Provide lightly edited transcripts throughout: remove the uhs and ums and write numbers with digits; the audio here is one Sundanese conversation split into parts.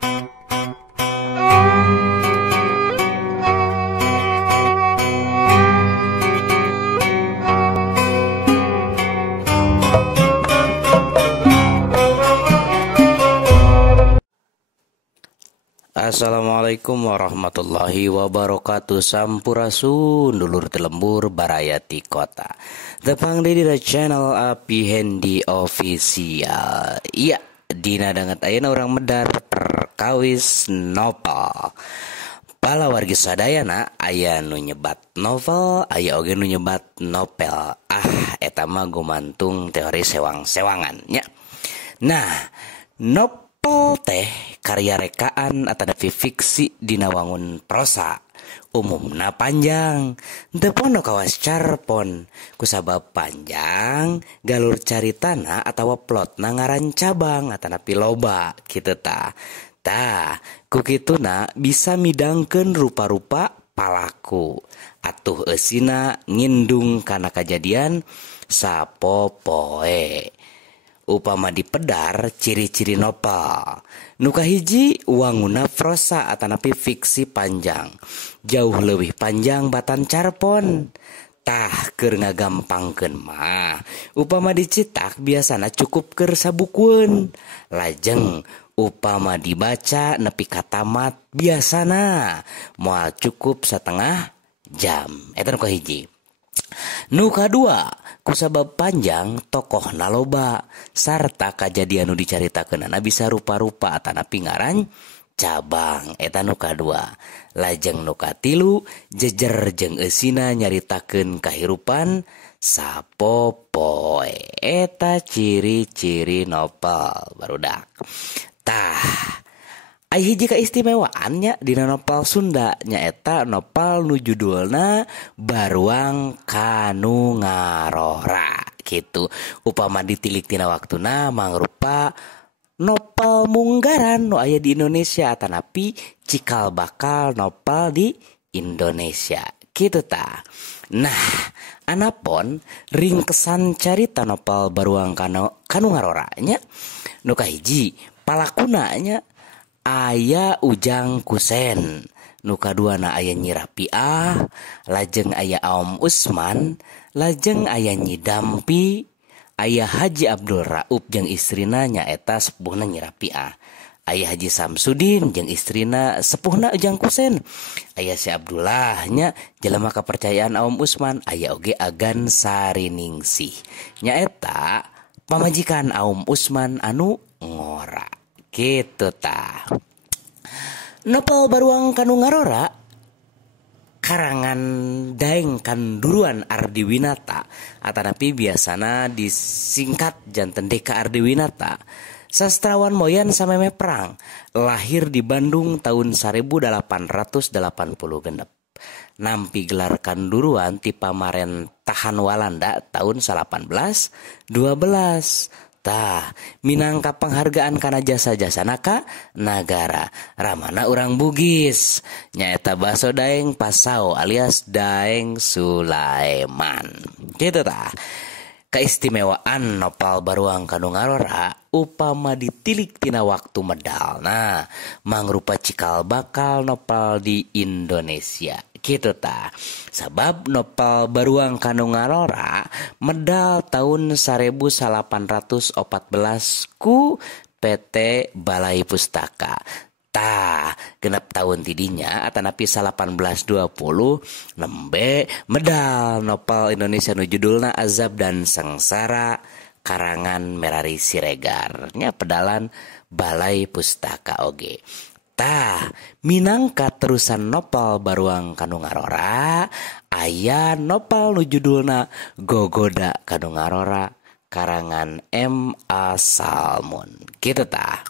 Assalamualaikum warahmatullahi wabarakatuh. Sampurasun dulur telembur barayati kota. Tepang di channel Api Handy Official. Iya, dina danget ayeuna urang medar perkawis novel. Pala wargi sadayana aya nu nyebat novel, aya oge nu nyebat novel. Eta mah gumantung teori sewang-sewangan nya. Nah, novel teh karya rekaan atau fiksi dina wangun prosa, umumna panjang, teu pono kawas carpon. Kusabab panjang galur caritana atawa plotna ngaran cabang atanapi loba kitu tah. Ku kituna bisa midangkeun rupa-rupa palaku atuh eusina ngindung kana kajadian sapopoe. Upama dipedar ciri-ciri novel nu kahiji wanguna prosa atanapi fiksi panjang, jauh lebih panjang batan carpon. Tah keur ngagampangkeun mah upama dicetak biasana cukup keur sabukueun, lajeng upama dibaca nepi ka tamat biasana moal cukup setengah jam. Eta nu kahiji. Nu kadua, kusabab panjang tokohna loba sarta kajadian nu dicaritakeunana bisa rupa-rupa atanapi ngaran cabang. Eta nu kadua. Lajeng nu katilu, jejer jeung eusina nyaritakeun kahirupan sapopoe. Eta ciri-ciri novel barudak. Tah, aya hiji kaistimewaannya dina novel Sunda nyaeta novel nu judulna Baruang Kanu Ngarora gitu. Upama ditilik tina waktuna mangrupa novel munggaran nu aya di Indonesia atanapi cikal bakal novel di Indonesia kitu tah. Nah, anapun ringkesan carita novel Baruang Kanu Ngarora nya nu kahiji palakunanya aya Ujang Kusen, nu kaduana aya Nyi Rapiah, lajeng aya Aom Usman, lajeng aya Nyi Dampi, aya Haji Abdul Rauf jeung istrina nyaeta sepuhna Nyi Rapiah, aya Haji Samsudin jeung istrina sepuhna Ujang Kusen, aya Si Abdullah nya jelema kepercayaan Aom Usman, aya oge Agan Sariningsih nyaeta pamajikan Aom Usman anu ngora. Gitu tah. Novel Baruang Kanu Ngarora karangan Daeng Kanduruan Ardiwinata atanapi biasana disingkat janten Deka Ardiwinata. Sastrawan moyan sameme perang, lahir di Bandung tahun 1880 genep. Nampi gelar kanduruan ti pamarentahan Walanda tahun 1812. Tah, minangka penghargaan kana jasa-jasana ka nagara. Ramana urang Bugis nyaeta Baso Daeng Pasau alias Daeng Sulaiman. Gitu tah. Keistimewaan novel Baruang Kanu Ngarora upama ditilik tina waktu medal. Nah, mangrupa cikal bakal novel di Indonesia. Gitu tah. Sabab novel Baruang Kanu Ngarora medal tahun 1814 ku PT Balai Pustaka. Tah, genep tahun tidinya atanapi 1820 nembe medal novel Indonesia nu judulna Azab dan Sengsara karangan Merari Siregar nya pedalan Balai Pustaka oge. Tah, minangka terusan novel Baruang Kanu Ngarora aya novel nu judulna Gogoda Kanu Ngarora karangan M.A. Salmon. Kitu tah.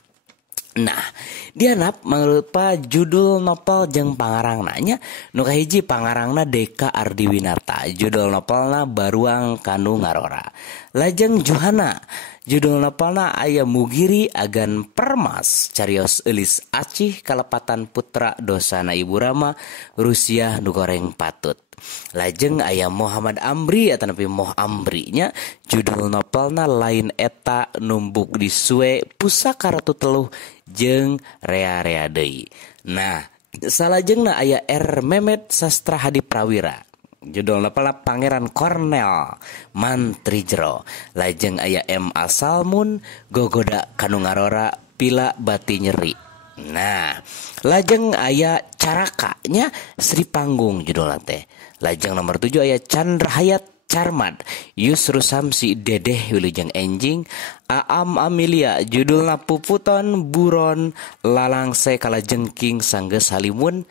Nah, dianap mangrupa judul novel jeung pangarangna nya nu kahiji pangarangna Deka Ardiwinata, judul novelna Baruang Kanu Ngarora. Lajeng Juhana, judul novelna aya Mugiri Agan Permas carios eulis Acih kalepatan putra dosana Ibu Rama Rusiah nu goreng patut. Lajeng aya Muhammad Amri atau napi Moh Amrinya judul novelna lain eta numbuk disue pusaka Ratu Teluh jeung rea-rea deui. Nah, salajengna aya R. Mehmet Sastra Hadi Prawira. Judul novelna Pangeran Cornel Mantri Jero. Lajeng aya M. Asalmun Gogoda Kanu Ngarora Pila Bati Nyeri. Nah, lajeng aya Carakanya Sri Panggung judul teh. Lajeng nomor 7 aya Chandra Hayat Carmad Yusru Samsi Dedeh Wilujeng Enjing Aam Amelia judulna Puputon Buron Lalangse Kalajengking Sanggeus Halimun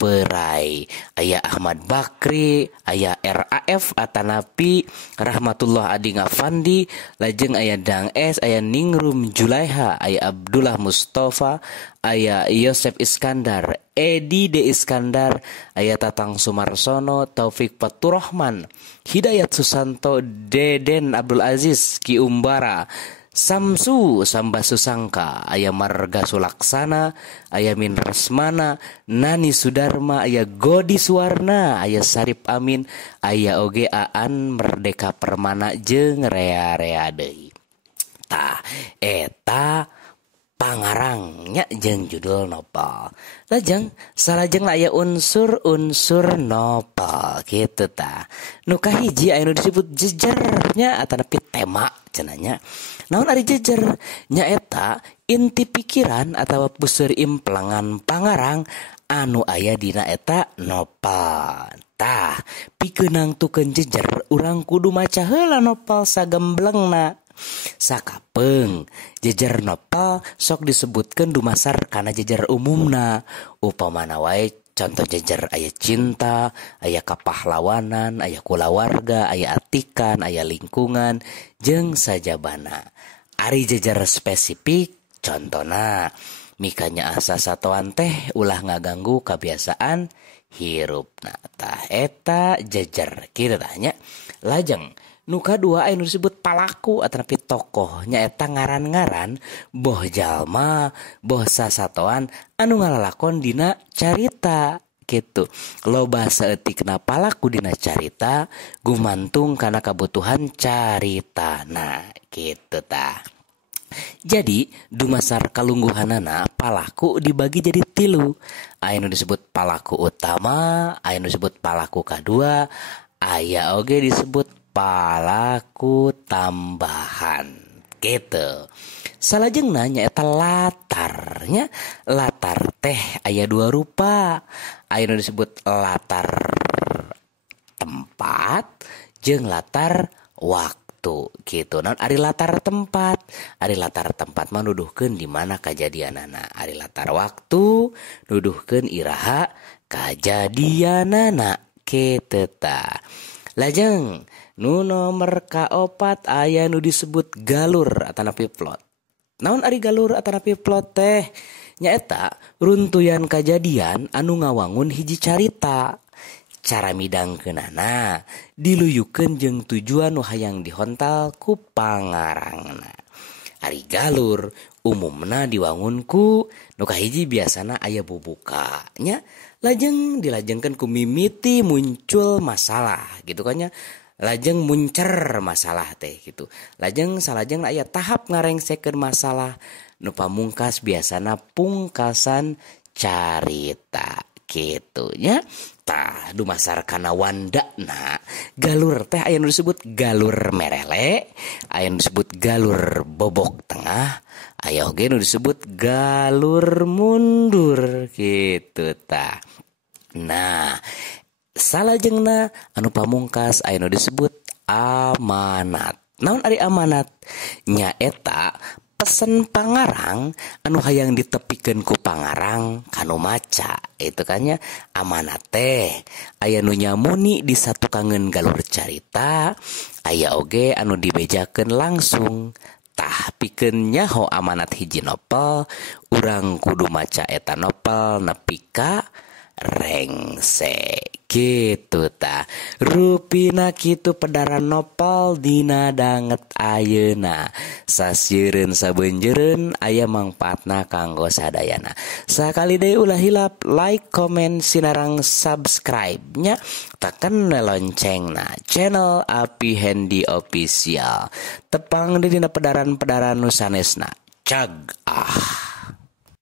Perai. Aya Ahmad Bakri, aya RAF Atanapi Rahmatullah Adi Ngafandi, lajeng aya Dang S, aya Ningrum Julaiha, aya Abdullah Mustafa, aya Yosef Iskandar, Edi De Iskandar, aya Tatang Sumarsono, Taufik Faturrahman, Hidayat Susanto, Deden Abdul Aziz, Ki Umbara, Samsu Samba Susangka, aya Marga Sulaksana, aya Min Resmana, Nani Sudarma, aya Godi Suwarna, aya Sarip Amin, aya oge Aan Merdeka Permana jeung rea-rea deui. Tah eta pangarangnya jeung judul novel. Lajeng salajeng aya unsur-unsur novel kitu tah. Nu kahiji aya nu disebut jejernya ataupun tema cenanya. Naon ari jejer? Nyaeta inti pikiran atawa puseur implengan pangarang anu aya dina eta novel. Tah, pikeun nangtukeun jejer urang kudu maca heula novel sagemblengna. Sakapeung jejer novel sok disebutkeun dumasar kana jejer umumna. Upamana wae contoh jejer aya cinta, aya kapahlawanan, aya kulawarga, aya atikan, aya lingkungan jeung sajabana. Ari jejer spesifik contona mikanya asa satuan teh ulah ngaganggu kebiasaan hirupna. Tah eta jejer kitu tah nya. Lajeng nu kadua aya nu disebut palaku ataupun tokoh nyaeta ngaran-ngaran boh jalma boh sasatoan anu ngalalakon dina carita gitu. Loba saeutikna palaku dina carita gumantung kana kabutuhan caritana kitu tah. Jadi dumasar kalungguhanana palaku dibagi jadi 3. Aya nu disebut palaku utama, aya nu disebut palaku kadua, aya oge disebut palaku tambahan gitu. Salajengna nyaeta latarnya. Latar teh aya 2 rupa. Aya nu disebut latar tempat jeung latar waktu gitu. Naon ari latar tempat? Ari latar tempat mah nuduhkeun di mana kajadianana. Ari latar waktu nuduhkeun iraha kajadianana kitu tah. Lajeng nu nomor kaopat aya nu disebut galur atanapi plot. Naon ari galur atanapi plot teh? Nyaeta runtuyan kajadian anu ngawangun hiji carita. Cara midangkeunana diluyukeun jeung tujuan nu hayang dihontal ku pangarangna. Ari galur umumna diwangun ku nu kahiji biasana aya bubuka nya. Lajeng dilajengkeun ku mimiti muncul masalah gitu kan nya. Lajeng muncer masalah teh gitu. Lajeng salajeng aya tahap ngarengsekeun masalah nu pamungkas biasana pungkasan carita kitu nya. Tah dumasar kana wandana galur teh aya nu disebut galur merele, aya nu disebut galur bobok tengah, aya oge nu disebut galur mundur kitu tah. Nah, salajengna anu pamungkas aya nu disebut amanat. Naon ari amanat? Nyaeta pesen pangarang anu hayang ditepikeun ku pangarang kanu maca. Itu kannya amanat teh aya nu nyamuni di satukangeun galur carita, aya oge anu dibejakeun langsung. Tah pikeun nyaho amanat hiji novel urang kudu maca eta novel nepi ka rengse Gitu ta. Rupina kitu pedaran nopal dina danget ayeuna. Sasieun sabeunjeureun aya mangpaatna kanggo sadayana. Sakali deui ulah hilap like, comment, sinarang subscribe nya. Tekan loncengna channel Api Handy Official. Tepang di dina pedaran-pedaran nu sanesna. Cag ah.